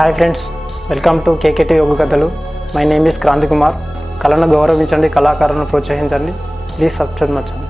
Hi friends, welcome to KKT యోగ కథలు. My name is Kranti Kumar. కళను గౌరవించండి, కళాకారులను ప్రోత్సహించండి. Please subscribe my channel.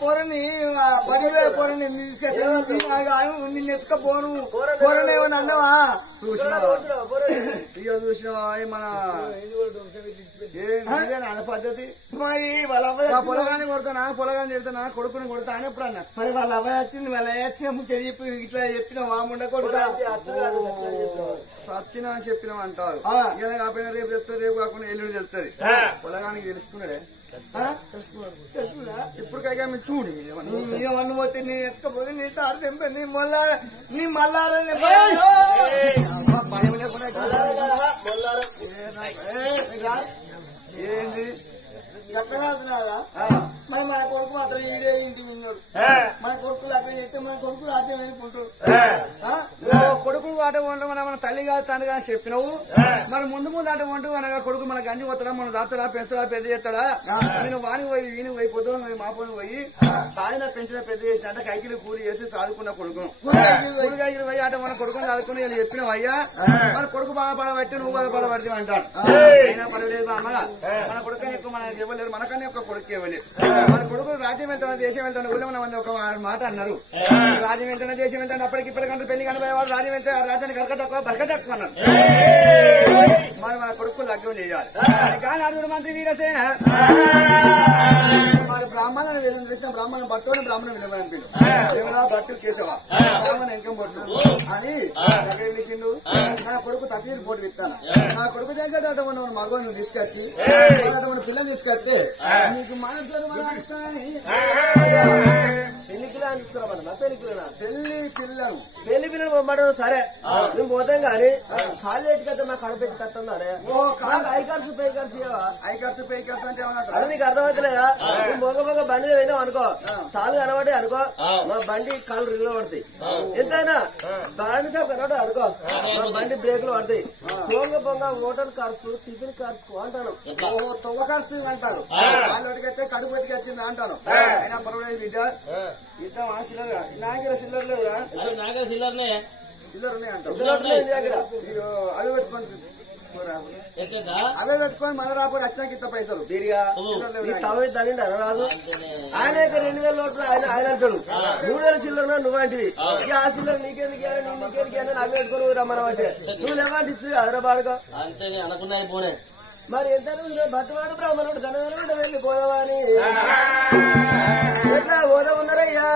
పొరని పొరని నెత్తుకపోను పొరని ఏమన్నా అన్నావా? చూసినావా మన అన్న పద్ధతి. మరి వాళ్ళ అబ్బాయి పొలగాని కొడతానా, పొలగాని చెప్తానా, కొడుకుని కొడతా అని ఎప్పుడు అన్నా. మరి వాళ్ళ అబ్బాయి వచ్చింది, వాళ్ళ వచ్చినప్పుడు చెప్పి ఇట్లా చెప్పిన వాముండ కొడుకు సచ్చినా అని చెప్పినాం అంటారు. ఇలా కాకపోయినా రేపు చెప్తారు, రేపు కాకుండా ఎల్లుడు తెలుస్తుంది. పొలగానికి తెలుసుకున్నాడే ఇప్పుడు కైగా మీరు చూడు ఏమన్నా పోతే నీ ఎత్తుకపోతే నీ తాడు తెంపే నీ మల్లారని ఏంది ఎక్కడాదున్నారా? మరి మన కొడుకు మాత్రం ఈడే ఇంటి ఉన్నాడు. మన కొడుకులు అక్కడ చేస్తే మన కొడుకు రాజ్యం వెళ్ళిపోతాడు. కొడుకు ఆట వండమని మన తల్లి కాదు తండ్రి కానీ చెప్పినావు. మరి ముందు ముందు ఆట వండు అనగా కొడుకు మన గంజి పోతాడా, మన దాతడా, పెంచడా, పెద్ద చేస్తాడా? నేను వాని పోయి వీని పోయి పొద్దున పోయి మా పని పోయి సాధిన పెంచిన పెద్ద చేసినట్ట కైకిలి కూలి చేసి సాదుకున్న కొడుకును కూలికైకిలి పోయి ఆట మన కొడుకుని సాదుకుని వీళ్ళు చెప్పినావు. అయ్యా మన కొడుకు బాధపడబట్టి నువ్వు బాధపడబట్టి అంటాడు. అయినా పర్వాలేదు అమ్మగా, మన కొడుకుని ఎక్కువ మనకి ఇవ్వలేరు, మనకన్నా ఒక కొడుకు ఇవ్వలేదు. మన కొడుకు రాజ్యం వెళ్తాను దేశం వెళ్తాను ఊళ్ళో మంది ఒక మాట అన్నారు. రాజ్యం వెళ్తాను దేశం వెళ్తాను అప్పటికి ఇప్పటికంటే పెళ్లి కనిపోయేవాడు రాజ్యం వెళ్తే రాజ్యాన్ని కరక తక్కువ బరక తక్కువ అన్నారు. మరి మన కొడుకు లగ్నం చేయాలి. కానీ అడుగుడు మంత్రి వీరసేన మరి బ్రాహ్మణులను వేదం చేసిన బ్రాహ్మణ భట్టుని బ్రాహ్మణ విలువనిపిండు ఏమన్నా భట్టు కేశవ బ్రాహ్మణ ఎంకం పట్టు అని పిలిచిండు. నా కొడుకు తత్వీరు పోటీ విత్తాను. నా కొడుకు దగ్గర అటువంటి మగవాళ్ళు తీసుకొచ్చి అటువంటి పిల్లలు తీసుకొస్తే నీకు మనసు పెళ్లి పిల్లలు పంపడం సరే మేము పోతాం కానీ కాలేజ్ కదా మా కడపెట్టి కట్టందారే ఐకర్స్ పేకర్స్ అంటే అది నీకు అర్థమవుతలేదా? మొగ మొగ బండి పోయినాం అనుకో, తాళ్ళు కనబడి అనుకో, మా బండి కాళ్ళు రిల్లో పడతాయి. ఎంతైనా బండి షాప్ కనబడి అనుకో, మా బండి బ్రేకులు పడతాయి. పొంగ పొంగ హోటల్ కార్స్, టిఫిన్ కార్స్ అంటాను, తొవ్వ కార్స్ అంటారు. వాళ్ళకి కడుపు పెట్టుకు వచ్చింది అంటాను. అయినా పర్వాలేదు బిడ్డ ఇద్దాం ఆ సిల్లర్ నాగర సిల్లర్ లేవురా, సిల్లర్ ఉన్నాయి అంటారు. దగ్గర అవి పెట్టుకొని అవే పెట్టుకొని మన రాబోరు వచ్చినాక ఇంత పైసలు బీరిగా తవ్విద్దానండి అలా రాదు. ఆయన 2000 నోట్లు ఆయన అంటాడు. 3000 చిల్లర నువ్వంటివి ఇక ఆ చిల్లర నీకెందుకు అవి పెట్టుకొని రమ్మని అంటే నువ్వు లేవంటి ఇచ్చు అదరా బాడుకో అనుకున్నాయి పోనే. మరి ఎంత బట్టవాడు బ్రాహ్మణుడు ధనవనుడు వెళ్ళి పోదామని ఎట్లా ఓదా ఉన్నారయ్యా.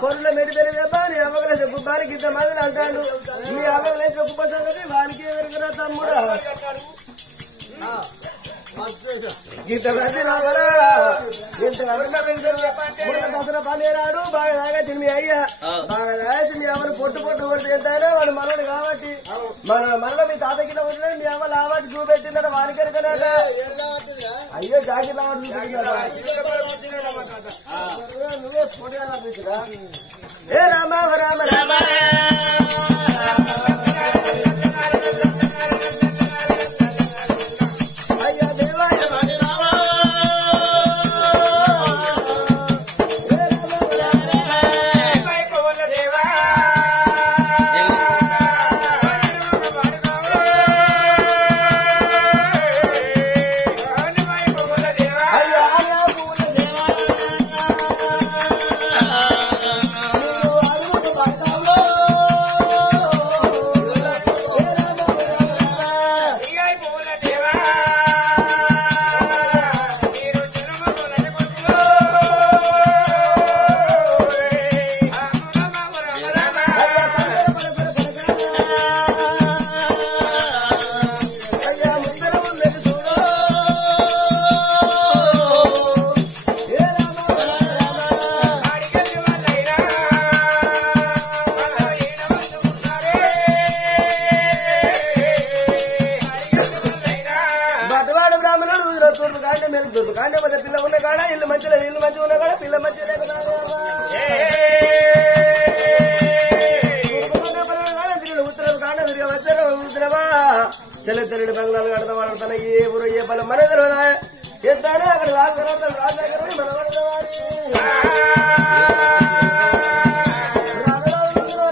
కొర్రల మెడిపల్లి వ్యాపారి అమ్మగల చెప్పారికి ఇంత మందిని అంటాడు ఈ అమ్మగలే చెప్పుకోసం వారికి ఎవరికరా తమ్ముడా ఇంతమంది దసరా పనిరాడు బాగా తాగచ్చింది మీ అయ్యా బాగా తాగచ్చి మీ అమ్మని పొట్టు కొడితే ఎంతైనా వాడు మనోడు కాబట్టి మనలో మీ తాత కింద ఉంటున్నాడు మీ అమ్మ లావాటి చూపెట్టిందట వానికి ఎరకనాట అయ్యో జాకెట్ లావాటి నువ్వే పొడిగా ఏ రామ రామ రామ అయ్యా దేవా పిల్ల ఉన్న కాడ ఇల్లు మంచిగా ఇల్లు మంచిగా ఉన్న కాడ పిల్ల మంచిగా లేకుండా ఉత్తరం కాడ వచ్చారు ఉత్తరమా తెల్లెత్తరెడ్డి బంగ్లాలు కడతా వాడు తనకి ఏ ఊరు ఏ పని మన తెలియదా ఎత్తానే అక్కడ రాజు మన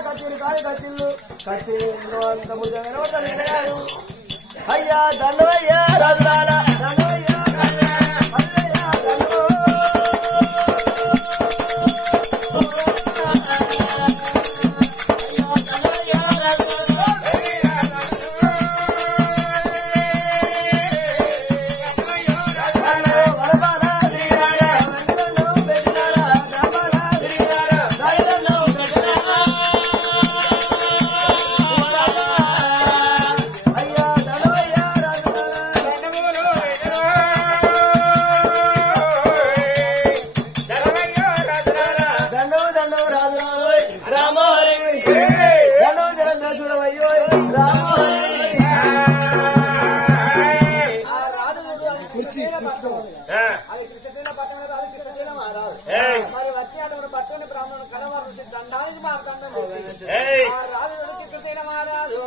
కత్తిలు కాదు కత్తిళ్ళు అంత ముద్ద అయ్యా దండవయ్యా రాజులాల దండవయ్యా మరి వచ్చి అటువంటి పట్టుకుని బ్రాహ్మణుడు కలవారు దండానికి మారుతాను రాజు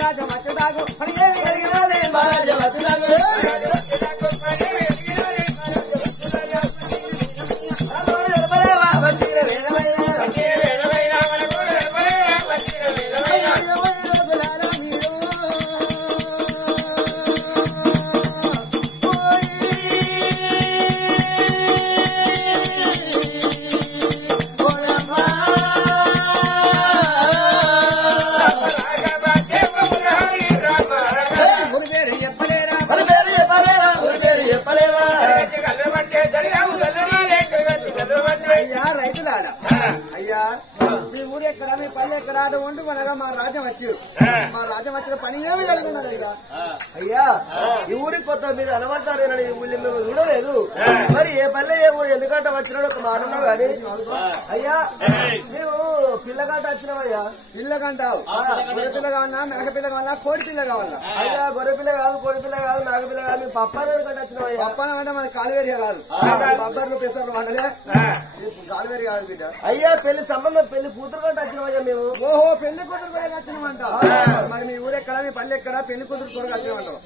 మహారాజా మచ్చదాగు ఆట వండు మనగా మా రాజ్యం వచ్చారు మా రాజ్యం వచ్చిన పని ఏమి కలిగి ఉన్నది అయ్యా ఈ ఊరికి కొత్త మీరు అనబడతారేనని ఊళ్ళో మేము చూడలేదు మరి ఏ పల్లె ఏమో ఎందుకంటే వచ్చినాడు ఒక మాట ఉన్నావు కానీ అయ్యా మేము పిల్లగంట వచ్చినామయ్యా పిల్లగంటావు గొర్రె పిల్ల కావాలన్నా మేక పిల్ల కావాలన్నా కోడి పిల్ల కావాలన్నా అయ్యా గొర్రె పిల్ల కాదు కోడి పిల్ల కాదు నాగ పిల్ల కాదు మేము పప్పారు కంటే వచ్చినామయ్యా పప్పన అంటే మన కాలువేరియా కాదు పబ్బర్లు పెసర్లు వండలే కాలువేరి కాదు బిడ్డ అయ్యా పెళ్లి సంబంధం పెళ్లి కూతురు కంటే వచ్చినామయ్యా మేము ఓహో పెళ్లి కూతురు కూడా వచ్చినామంట మరి మీ ఊరెక్కడ మీ పల్లె ఎక్కడ పెళ్లి కూతురు కూడా వచ్చినామంటావు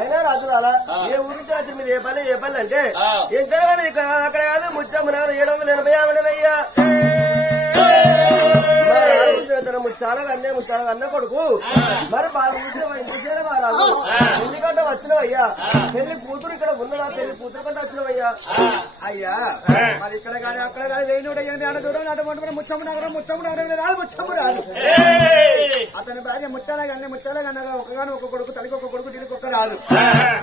అయినా రాజు అలా ఏ ఊరి నుంచి వచ్చిన మీరు ఏ పల్లె అంటే ఏం జరగాలి అక్కడ కాదు ముచ్చమ్మ 780 అయ్యా ముచ్చాల అన్న కొడుకు మరి రాదు ఎందుకంటే వచ్చినవయ్యా పెళ్లి కూతురు ఇక్కడ ఉన్నదా పెళ్లి కూతురు కంటే వచ్చినవయ్యా అయ్యా మరి ఇక్కడ కానీ అక్కడ కానీ వేణుడయ్యండి అన్న దూరం అటువంటి ముచ్చమ్మ నగరం రాదు ముచ్చమ్మ రాదు అతని భార్య ముచ్చాల కన్నగా ఒకగాను ఒక కొడుకు తల్లికి ఒక కొడుకు దీనికి ఒక్క రాదు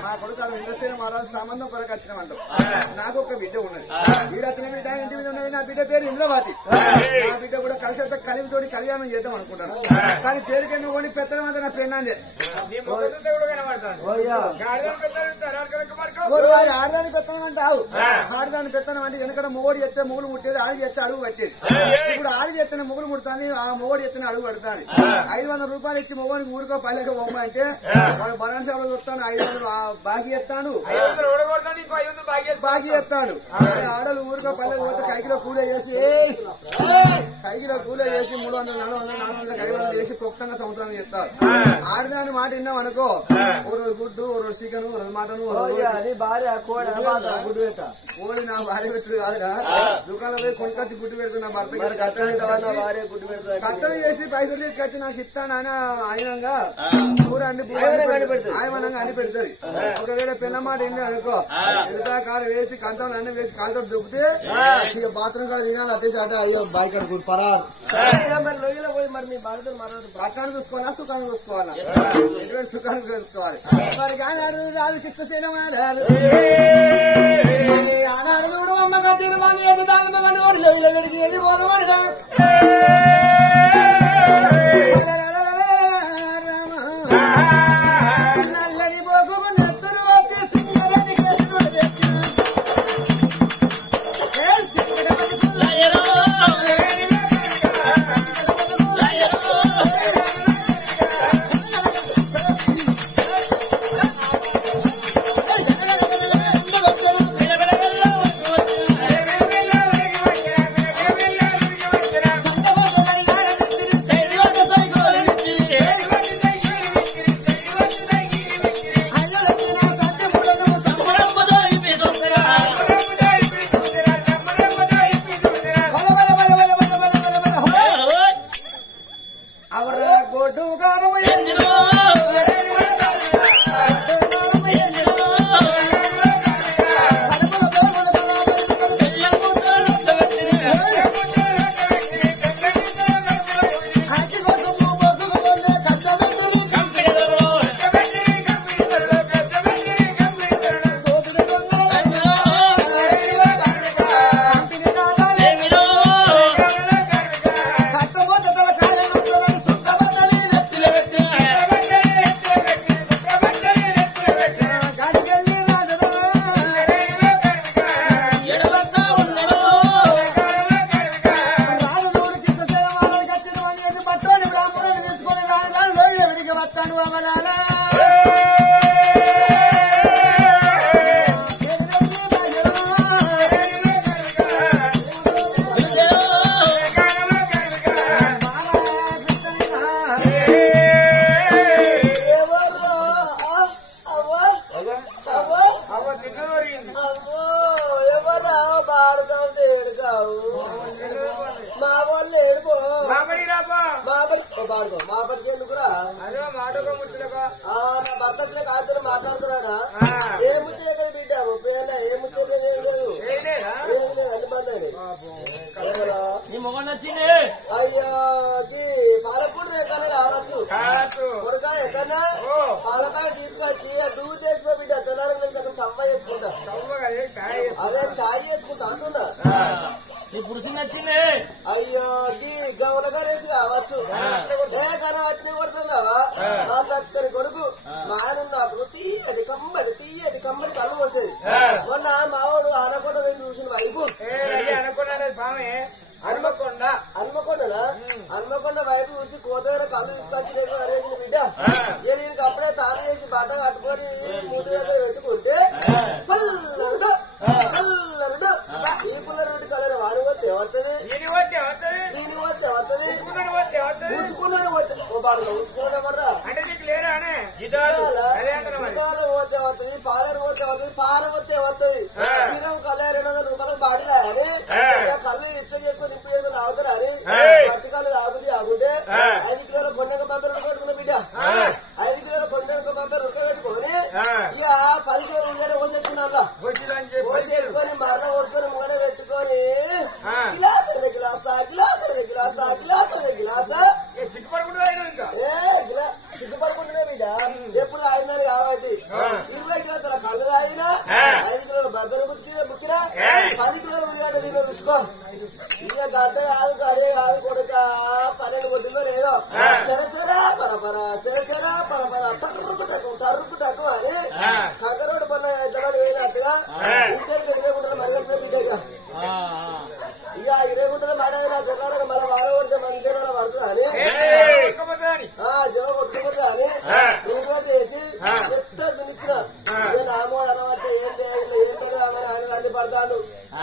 మా కొడుకు ఇంద్రసేన మహారాజు సంబంధం కొరకు వచ్చినమంట నాకు ఒక బిడ్డ ఉన్నది వీడు వచ్చిన బిడ్డ ఇంటి మీద ఉన్నది నా బిడ్డ పేరు ఇంద్రవాతి నా బిడ్డ కూడా కలిసి కలిమితోటి కళ్యాణం చేద్దాం అనుకుంటాను కానీ పేరుకెళ్ళి ఓడి పెత్తనం అంతా నా పెన్నాండి ఆడదాని పెత్తనం అంటావు ఆడదాని పెత్తనం అంటే ఎందుకంటే మొగోడు చెప్తే ముగ్గులు ముట్టేది ఆడి చేస్తే అడుగు పట్టేది ఇప్పుడు ఆడి చెప్తే ముగ్గులు ముడతాను ఆ మొగోడు చెప్తే అడుగు పడతాను 500 రూపాయలు ఇచ్చి మొగోనికి ఊరుకో పల్లెకి బొమ్మ అంటే వాడు బనాన్ షాప్ లో చూస్తాను 500 బాకీ ఎత్తాను బాకీ ఎత్తాడు ఆడలు ఊరుకో పల్లెకి పోతే కైకిలో కూలే చేసి 300 400 500 చేసి క్లుప్తంగా సంవత్సరం చెప్తారు ఆడదాని మాట విన్నాం అనుకో ఓ రోజు గుడ్డు ఓ రోజు చికెన్ ఓ రోజు మటన్ భార్య కోడి గుడ్డు పెడతా కోడి నా భార్య పెట్టదు కాదురా దుకాణం పోయి కొనుకొచ్చి గుడ్డు పెడుతున్నా భర్త భార్య గుడ్డు పెడతా కట్టలు చేసి పైసలు తీసుకొచ్చి నాకు ఇస్తానని ఆయనంగా ఊరండి ఆయమనంగా అని పెడుతుంది ఒకవేళ పిల్ల మాట ఏంటి అనుకో ఎంత కారు వేసి కంచం అన్ని వేసి కాలుతో దుబ్బితే బాత్రూమ్ కాడ తినాలి అట్టే చాట అయ్యో బాయ్ కడుకు పరారు మరి లోయలో పోయి మరి మీ భారతలు పట్టాన్ని చూసుకోవాలా సుఖాన్ని చూసుకోవాలా ఎటువంటి సుఖాన్ని చూసుకోవాలి మరి కానీ రాదు కృష్ణసేన ఆనాడు అమ్మ కట్టిన మన ఏది దాని లోయలో వెడికి వెళ్ళి పోదమని నల్లని పోకు నెత్తరు వచ్చి సింగరని కృష్ణుడు తెచ్చిన మాట్లాడుతున్నారా ఏ ముచ్చిన బిడ్డ ఏ ముచ్చట అయ్యా పాలపూడి ఎక్కడ రావచ్చు కొడుక ఎక్కడన్నా పాలపాయ తీసుకొచ్చి దూరు చేసుకో బిడ్డ తెల్లారు సవ్వ చేసుకుంటా అదే ఛాయ్ చేసుకుంటా అంటున్నా నీ పురుషుని నచ్చింది అయ్యా గమనగా రేసి తీయటి కమ్మడి కళ్ళు వస్తుంది. మొన్న మావాడు ఆనకొండ వెళ్ళి చూసిన వైపు హన్మకొండ వైపు చూసి కోతగారు కళ్ళు తీసుకొచ్చి వేసిన బిడ్డ దీనికి అప్పుడే తాను చేసి బట్ట కట్టుకొని మూడు దగ్గర పెట్టుకుంటే పల్లరుడు ఈ పుల్లరుడి కలర్ వాడు వస్తే వస్తుంది దీని వస్తే వస్తుంది ఉంచుకున్నాను ఉంచుకున్నాడు ఎవర్రా పోతే వస్తుంది పాలరు పోతే వస్తుంది పార పోతే వస్తుంది మీరు కళ్యాణ 200 రూపాయలు బాటిలా అని కళ్ళు ఇచ్చ చేసుకొని ఇంపు చేసుకుని తాగుతారా అని పట్టుకాలు తాగుతుంది ఆగుంటే 5 కిలోల కొండక పంపలు ఉడకబెట్టుకున్న బిడ్డ 5 కిలోల కొండక పంపలు ఉడకబెట్టుకొని ఇక 10 కిలోలు ఉల్లిగడ్డ పోసేసుకున్నా పోసేసుకొని మరణ పోసుకొని ముంగడ పెట్టుకొని గిలాసా సిగ్గుపడుకుంటున్నా బిడ్డ ఎప్పుడు తాగినారు కాబట్టి 20 కిలోల కళ్ళు తాగినా 5 కిలోల బద్దలు బుక్కినా 10 కిలోల ఉల్లిగడ్డ దీనిలో చూసుకో. ఇక గడ్డ కాదు సరే కాదు కొడుక 12 కొట్టిందో లేదో సరసరా పరపర టర్రుకు అని కంకరోడు పన్న ఎట్లా వేయినట్టుగా ఇంటర్ 20 గుంటలు మడగట్టిన బిడ్డ ఇక 20 గుంటలు మడగిన జనాలకు మళ్ళీ వారం కొడితే మంచి జనాలు పడుతుంది అని జమ కొట్టుకుపోతుంది అని ఇంకోటి చేసి చెత్త దునిచ్చిన నామోడు అనబట్టే ఏం పడదామని ఆయన అన్ని పడతాడు.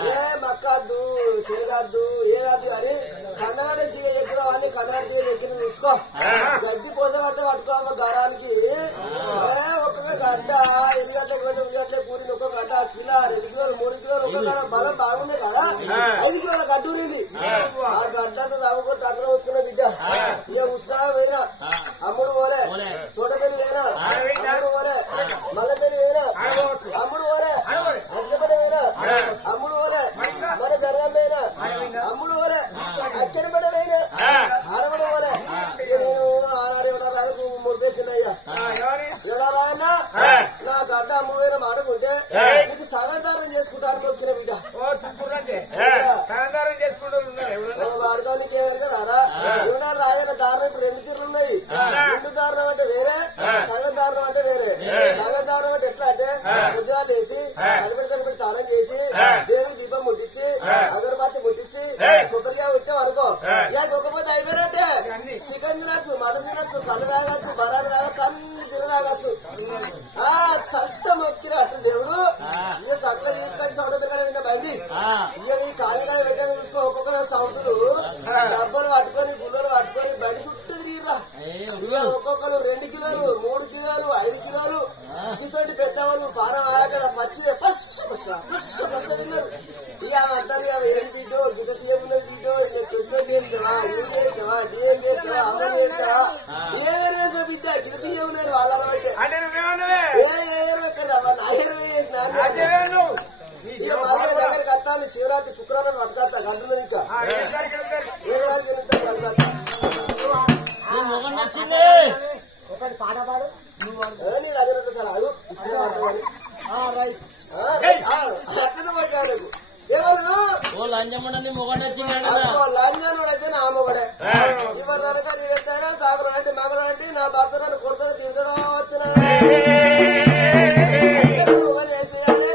ఏ మక్కద్దు శనగద్దు ఏదద్దు అని కన్నడ తీగ ఎక్కుదామని కన్నడ తీగ ఎక్కిన చూసుకో. గడ్డి పోసబట్టే పట్టుకోమ గరానికి ఒక్కొక్క గడ్డ 8 గంటలకు వెళ్ళి 2 గంటలే కూరింది. ఒక్కొక్క గడ్డ కిలో 2 కిలోలు 3 కిలోలు ఒక్కొక్క బలం బాగుంది కదా 5 కిలోల గడ్డు ఊరింది. ఆ గడ్డంతా తవ్వుకొని అక్కడ వస్తున్న బిడ్డ ఇక ఉష్ణా పోయినా అమ్ముడు పోలే చోటపల్లి పోయినా అమ్ముడు పోలే మల్లపల్లి పోయినా అమ్ముడు పోలే అచ్చపల్లి పోయినా అమ్ముడు పోలే మన గర్వం పోయినా అమ్ముడు పోలే అచ్చనపడ పోయినా ఆడబడి పోలే నేను ఆనాడు ఎవరాకు 3 పేసినయ్యా ఎలా రాయన్నా నా గడ్డ అమ్ముడు పోయినా మాడుకుంటే నీకు సగందారం చేసుకుంటాను మొక్కిన బిడ్డ వాడుతో నీకేవారు కదారా ఇరుడాలు రాజన్న దారుణం ఇప్పుడు 2 తీర్లు ఉన్నాయి. 2 దారుణం అంటే వేరే సగం దారుణం అంటే వేరే. సగం దారుణం అంటే ఎట్లా అంటే ఉద్యోగాలు వేసి కనిపెడి తాళం చేసి దేవుని దీపం ముట్టించి అగరబత్తి ముట్టించి కొబ్బరికాయ వచ్చాం అనుకో ఇక ఒక్కపోతే అయిపోయినట్టే చికెన్ తినచ్చు మటన్ తినచ్చు కళ్ళు తాగచ్చు బరాడు తాగచ్చు అన్ని తినదాగచ్చు. కష్టం మొక్కినట్టు దేవుడు ఇక కట్ల తీసుకొని సౌడ పిల్లలు బండి ఇక నీ కాయకాయ పెట్టాను చూసుకో. ఒక్కొక్క సౌతులు డబ్బలు పట్టుకొని గుళ్ళలు పట్టుకొని బండి చుట్టూ తిరిగిరా ఇక ఒక్కొక్కరు 2 కిలోలు 3 కిలోలు 5 కిలోలు తీసుకుంటే పెద్దవాళ్ళు పారం ఆయాక పచ్చి పచ్చ తిన్నారు. ఇక అంటారు ఏం తీటో గిట తీయకుండా తీటో కృష్ణ చేస్తావా ఏం చేస్తావా డిఎం చేస్తావా అమలు చేస్తావా ఏమేమి వేసిన బిడ్డ గిట తీయన్నారు వాళ్ళ దగ్గరికి వస్తాను శివరాత్రి శుక్రవారం పట్టుకొస్తా గంటలు ఇంకా శివరాత్రి ఒకటి పాట పాడు నీ దగ్గర సార్ అదు అట్లనే పోయి లంజముడని లంజనుడు అయితే నా మొగడే ఇవాళ కనుక నీవెత్తైనా సాగరం అంటే మగరం అంటే నా భర్త నన్ను కొడుకుని తిరగడం వచ్చిన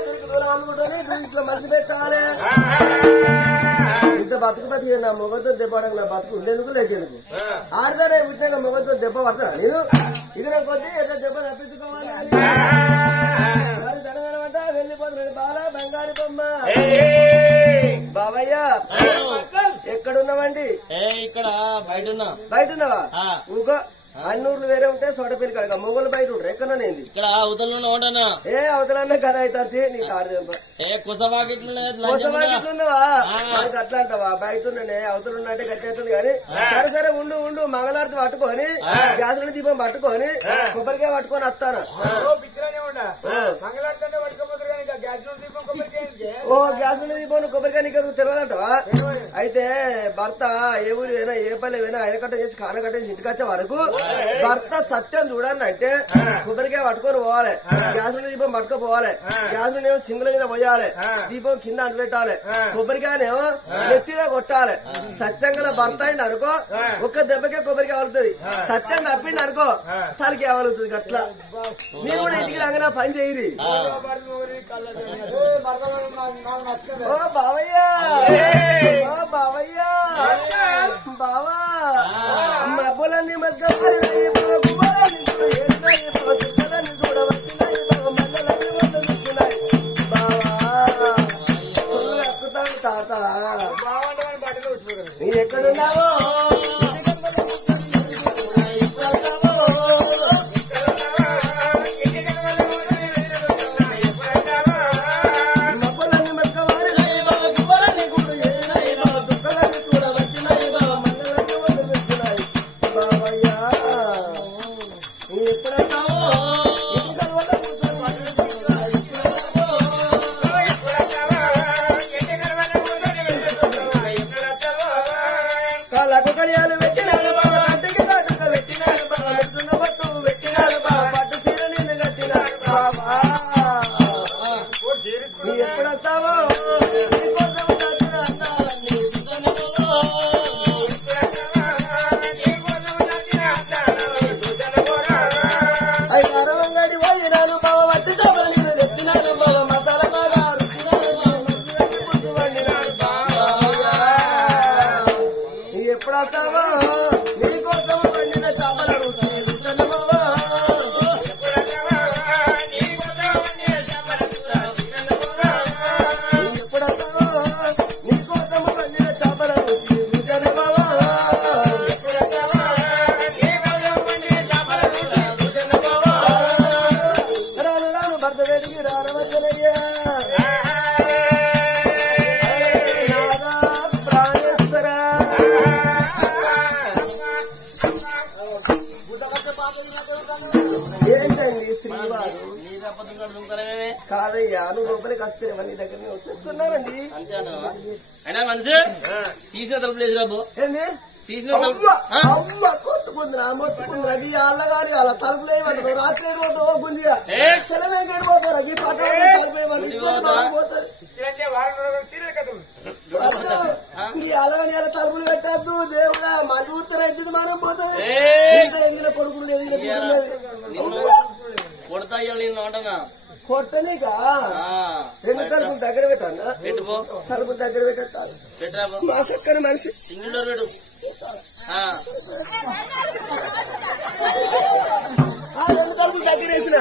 దీనికి దూరం అనుకుంటుంది దీంట్లో మనిషి పెట్టాలి. ఇంత బతుకు బతికి నా మొగతో దెబ్బడానికి నా బతుకు ఉండేందుకు లేకేందుకు ఆడదానే పుట్టిన మొగతో దెబ్బ పడతానా నేను ఇది నా కొద్ది ఎక్కడ దెబ్బ తప్పించుకోవాలి ధనగనమంట వెళ్ళిపోతున్నాడు బాల బంగారు బొమ్మ బాబయ్య ఎక్కడున్నావండి? ఇక్కడ బయట ఉన్నావా? ఇంకో అన్నూర్లు వేరే ఉంటే సోటపల్లి కనుక మొగలు బయట ఉంటారు ఎక్కడనేది ఇక్కడ అవతల ఏ అవతలన్నా కదా అవుతుంది నీకు ఆడదేవాకిట్లున్నావా అట్లా అంటావా బయట ఉన్నానే అవతల ఉన్నట్టే గట్టి అవుతుంది కానీ సరే సరే ఉండు మంగళారతి పట్టుకొని గ్యాసుల దీపం పట్టుకొని కొబ్బరికాయ పట్టుకొని వస్తాను. ఓ గ్యాసుల దీపం కొబ్బరికాయ నీకు తెలియదంటావా? అయితే భర్త ఏ ఊరు అయినా ఏ పని అయినా ఆయనకట్ట చేసి కానకట్టేసి ఇంటికి వచ్చే వరకు భర్త సత్యం చూడండి అంటే కొబ్బరికాయ పట్టుకొని పోవాలి, గ్యాస్ నుండి దీపం పట్టుకోపోవాలి, గ్యాస్ నుండి ఏమో సింగుల మీద పోయాలి, దీపం కింద అంటపెట్టాలి, కొబ్బరికాయనేమో ఎత్తిలో కొట్టాలి. సత్యం గల భర్త అయింది అనుకో ఒక్క దెబ్బకే కొబ్బరికాయ వలుతుంది, సత్యం తప్పిండి అనుకో తలకి అవలుతుంది. అట్లా మీరు కూడా ఇంటికి రాగానే పని చేయరి. ఓ బావయ్య బావయ్య బావా మబ్బులన్నీ మగ్గలని చూడవచ్చినాయి బావ మల్లలన్నీ వస్తున్నాయి బావా ఎక్కుతాను తాత నీ ఎక్కడున్నావో కాదయ్యా నువ్వు లోపలికి వస్తే నీ దగ్గర వచ్చేస్తున్నానండి. అయినా మంచి తీసిన తలుపు లేదు రాబో కొట్టుకుందిరా మొత్తుకుందిరా ఈ అల్లగారి అలా తలుపులు వేయమంటారు రాత్రి ఏడిపోతావు గుంజిగా ఏడిపోతారా ఈ పట్ట తలుపు వేయమంటారు పోతుంది ఈ అల్లగాని అలా తలుపులు పెట్టద్దు దేవుడా మా చూస్తారు అయితే మనం పోతుంది ఎదిగిన కొడుకులు ఎదిగిన కొడతా అంటనా కొట్టలేక రెండు తలుపులు దగ్గర పెట్టాను పెట్టుకో తలుపులు దగ్గర పెట్టాలి పెట్టరాబో మా చక్కని మనిషి సింగిల్ డోర్ పెట్టు రెండు తలుపులు దగ్గర వేసిన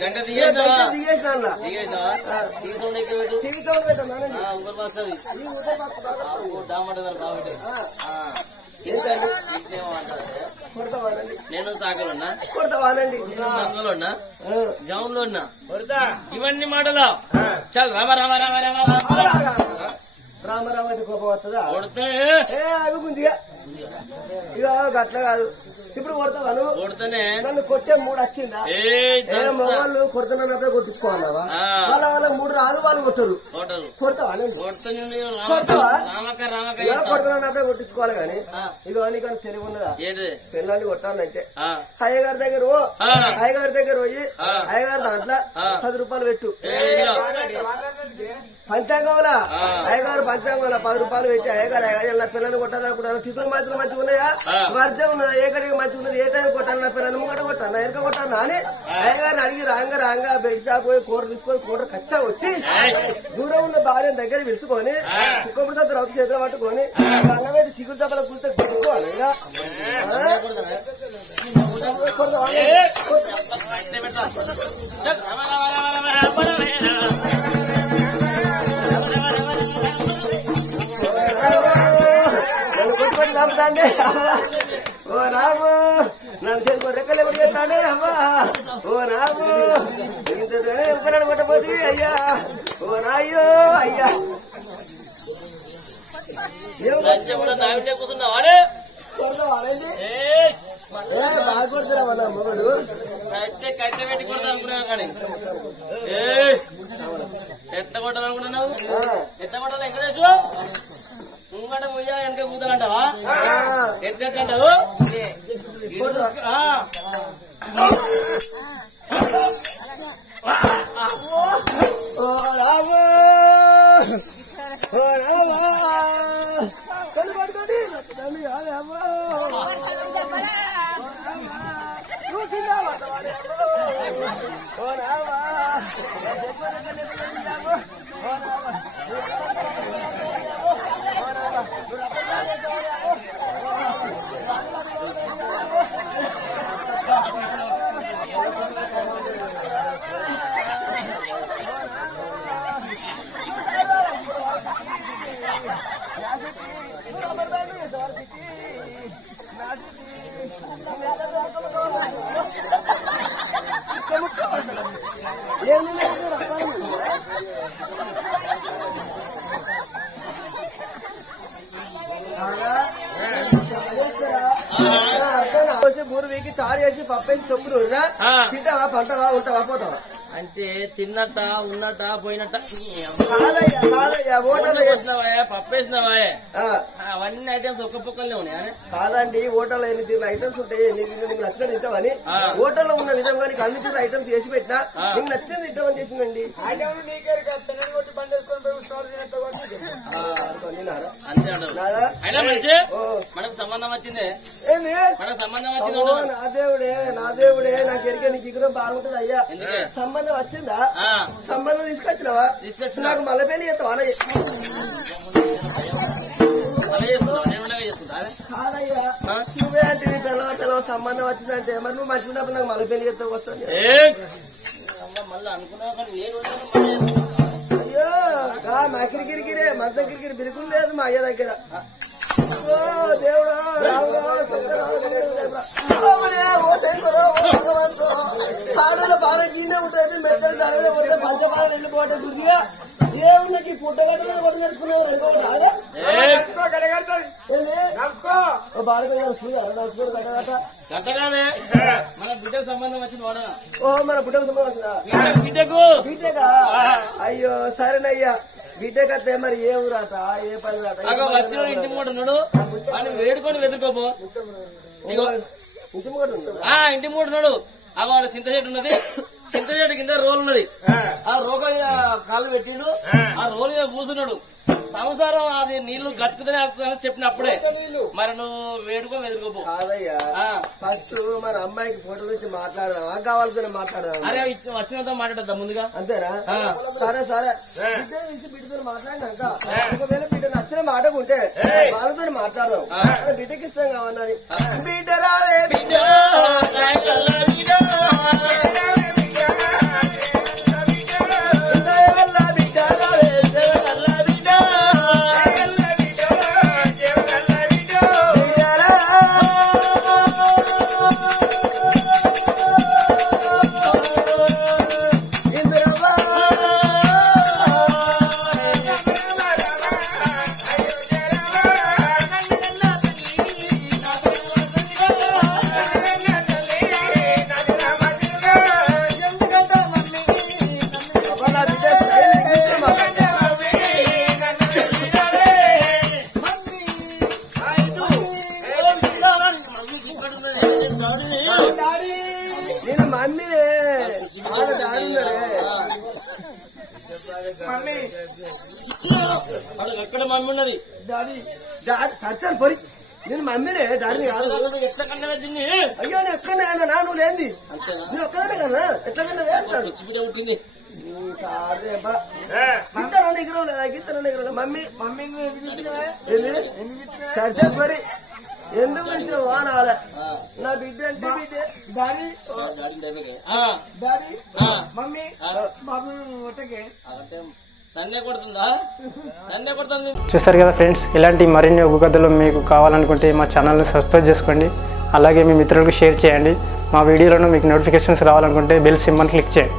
గంట దిగేసావా దిగేసిన దిగేసావా తీసుకోండి పెట్టు జీవితంలో పెట్టాను ఊరు వస్తుంది దామంటారు కాబట్టి నేను సాకలున్నా కొడతావానండి మంగళున్నా గౌన్లో ఉన్నా ఇవన్నీ మాటలు చాలు రామ రామ రామ రామ రామరామ అయితే కోపం వస్తుందా కొడితే అదుకుందిగా ఇక అట్లా కాదు ఇప్పుడు కొడతావాను కొడితేనే నన్ను కొట్టే మూడు వచ్చిందా మొగళ్ళు కొడుతున్నప్పుడే కొట్టించుకోవాలవా వాళ్ళ వాళ్ళ మూడు రాదు వాళ్ళు కొట్టరు కొడతావా కొడుతున్నప్పుడే కొట్టించుకోవాలి కానీ ఇక నీకు తెలివి ఉన్నదా పిల్లల్ని కొట్టాలంటే అయ్యగారి దగ్గర అయ్యగారి దగ్గర పోయి అయ్యగారి దాంట్లో 10 రూపాయలు పెట్టు పంచాంగంలా అయ్యగారు పంచాంగంలో 10 రూపాయలు పెట్టి అయ్యగారు నా పిల్లలు కొట్టాలనుకుంటాను తిథులు మాత్రం మంచిగా ఉన్నాయా వర్జం ఉన్నదా ఏ కడికి మంచిగా ఉన్నది ఏ టైం కొట్టాను నా పిల్లలు ముంగట కొట్టాను వెనక కొట్టాను అని అయ్యగారిని అడిగి రాంగా బెడ్ షాప్ పోయి కూర తీసుకొని కూర కచ్చా కొట్టి దూరం ఉన్న భార్య దగ్గర విసుకొని కుక్కప్పుడు సత్తు రౌతు చేతులు పట్టుకొని అన్నవేటి చిగురు దెబ్బల కూర్చొని పెట్టుకోవాలి నన్ను కొట్టుకొని లాపుతాండే ఓ రాము నన్ను చేతికి రెక్కలు ఎవరు చేస్తాడే అమ్మా ఓ రాము ఇంతనే ఎవరని కొట్టపోతుంది అయ్యా ఓ నాయ్యో అయ్యా కూర్చున్నావాడే బాగా కొడుతున్నా మొగడు కట్టె పెట్టి కొడతా అనుకున్నా కానీ ఎట్ట కొట్టాలనుకున్నావు ఎట్ట కొట్టాలి వెంకటేశ్ ముంగట ముయ్యా వెనక కూతాలంటావా ఎట్లంటావు మూడు వీకి చారు చేసి పప్పేసి చొప్పులు తింటావా పంటవా ఉంటావా పోతావా అంటే తిన్నట్ట ఉన్నట్ట పోయినట్ట పప్పేసినవా అవన్నీ ఐటమ్స్ ఒక్క పొక్కలనే ఉన్నాయి కాదండి హోటల్లో ఎన్ని తీరు ఐటమ్స్ ఉంటాయి నీకు నచ్చిన తింటావని హోటల్లో ఉన్న విధంగా నీకు అన్ని తీరు ఐటమ్స్ చేసి పెట్టినా నీకు నచ్చింది తింటామని చేసిందండి మనకు సంబంధం వచ్చిందే మనకు సంబంధం నా దేవుడే నాకు ఎరికే నీకు ఇగురం బాగుంటుంది అయ్యా సంబంధం వచ్చిందా సంబంధం తీసుకొచ్చినావా నాకు మళ్ళీ పెళ్లి చేస్తావా కాదయ్యా నువ్వే అంటే నీ పిల్లవ సంబంధం వచ్చిందంటే మరి నువ్వు మంచిగా ఉన్నప్పుడు నాకు మళ్ళీ పెళ్లి చేస్తావు వస్తుంది మళ్ళీ అనుకున్నా అయ్యో మా కిరికిరికిరే మంచం కిరికిరి బిరుకులు లేదు మా అయ్య దగ్గర దేవుడా పాడలో బాగా జీనే ఉంటుంది మెత్తలు తరగలే పడితే పంచపాలు వెళ్ళిపోతే దుర్గిగా ఏమున్నది ఫుడ్ గడ్డ కొట్టు నేర్చుకున్నావు మన బిడ్డకు సంబంధం వచ్చింది మన బిడ్డకు సంబంధం వచ్చిందా బీటెకా అయ్యో సరేనయ్యా బీటెక్ వస్తే మరి ఏ ఊరాట ఏ పని రాట ఇంటి మూడు ఉన్నాడు అని వేడుకొని వెతుకోపో ఇంటి మూడు ఉన్నాడు వాడు చింత చెట్టు ఉన్నది చింత చెట్టు కింద రోల్ ఉన్నది ఆ రోగ కాళ్ళు పెట్టిండు ఆ రోల్ మీద కూర్చున్నాడు సంసారం అది నీళ్లు గతుకుతూనే వస్తుందని చెప్పినప్పుడే మరి నువ్వు వేడుకొని ఎదుర్కోపో కాదయ్యా ఫస్ట్ మన అమ్మాయికి ఫోటో నుంచి మాట్లాడదామా కావాల్సిన మాట్లాడదాం అరే వచ్చినంత మాట్లాడద్దా ముందుగా అంతేనా సరే సరే బిడ్డతో మాట్లాడినాక ఒకవేళ బిడ్డ నచ్చిన మాటకుంటే వాళ్ళతో మాట్లాడదాం బిడ్డకి ఇష్టం కావాలని బిడ్డ రావే బిడ్డ నేను మమ్మీ ఎక్కడ మమ్మీ ఉన్నది డాడీ సత్యాలు పొరి నేను మమ్మీనే డాడీ కాదు ఎట్లా కన్నా దీన్ని అయ్యో నేను ఎక్కడనే అన్నా నువ్వు లేంది నేను ఒక్కదానే కదా ఎట్లా కన్నా పుట్టింది గిత్తన ఎగరో లేదా గిత్తన ఎగరో మమ్మీ మమ్మీ సరే మరి ఎందుకు వచ్చిన వానాల నా బిడ్డ అంటే బిడ్డ డాడీ డాడీ మమ్మీ మమ్మీ ఒట్టకే నన్నే కొడుతుందా నన్నే కొడుతుంది. చూసారు కదా ఫ్రెండ్స్, ఇలాంటి మరిన్ని ఒగ్గు కథలు మీకు కావాలనుకుంటే మా ఛానల్ని సబ్స్క్రైబ్ చేసుకోండి. అలాగే మీ మిత్రులకు షేర్ చేయండి. మా వీడియోలను మీకు నోటిఫికేషన్స్ రావాలనుకుంటే బెల్ సింబల్ క్లిక్ చేయండి.